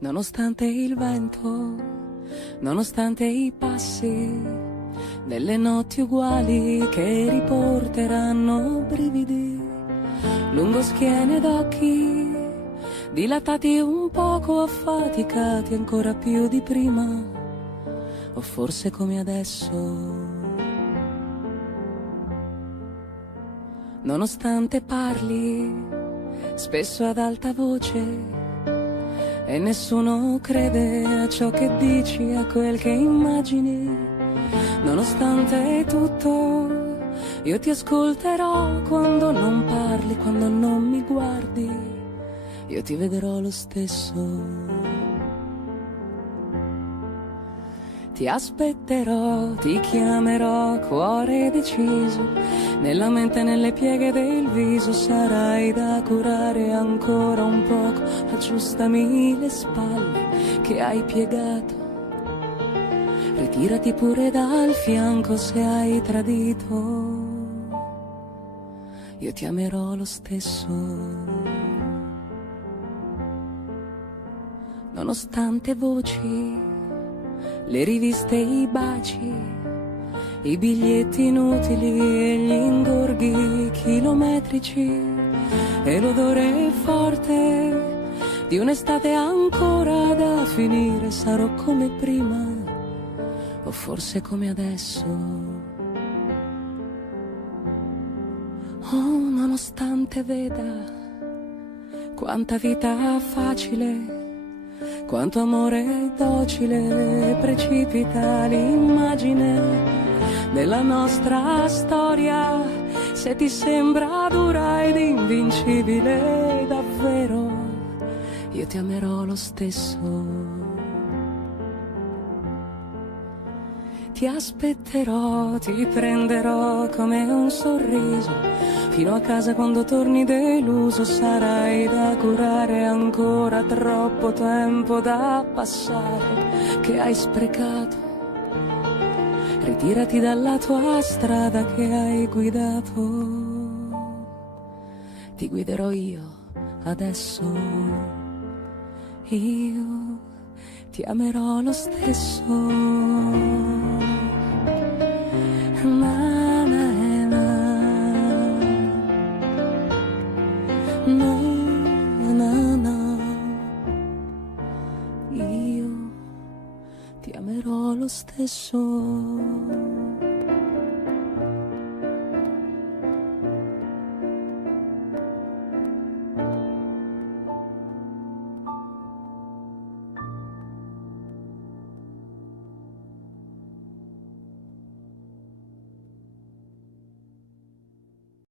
Nonostante il vento, nonostante i passi delle notti uguali che riporteranno brividi lungo schiene ed occhi dilatati un poco affaticati ancora più di prima, o forse come adesso. Nonostante parli spesso ad alta voce e nessuno crede a ciò che dici, a quel che immagini, nonostante tutto io ti ascolterò quando non parli, quando non mi guardi, io ti vedrò lo stesso. Ti aspetterò, ti chiamerò, cuore deciso, nella mente e nelle pieghe del viso sarai da curare ancora un poco, aggiustami le spalle che hai piegato, ritirati pure dal fianco se hai tradito, io ti amerò lo stesso. Nonostante voci, le riviste, i baci, i biglietti inutili e gli ingorghi chilometrici e l'odore forte di un'estate ancora da finire, sarò come prima o forse come adesso. Oh, nonostante veda quanta vita facile, quanto amore docile precipita l'immagine della nostra storia, se ti sembra dura ed invincibile davvero, io ti amerò lo stesso. Ti aspetterò, ti prenderò come un sorriso, fino a casa quando torni deluso, sarai da curare ancora troppo tempo da passare che hai sprecato. Ritirati dalla tua strada che hai guidato, ti guiderò io adesso, io ti amerò lo stesso. Na, na, na. Na, na, na. Io ti amerò lo stesso.